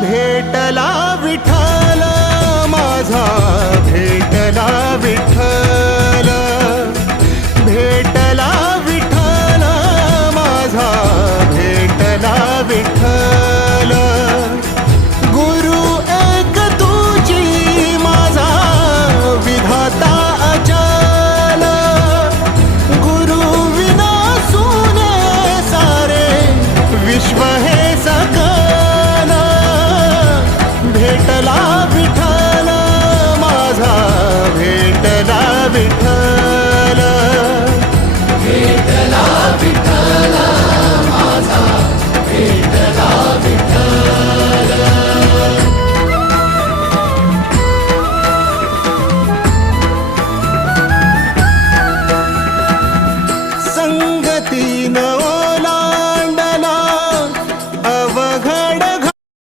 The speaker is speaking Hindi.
भेटला love it.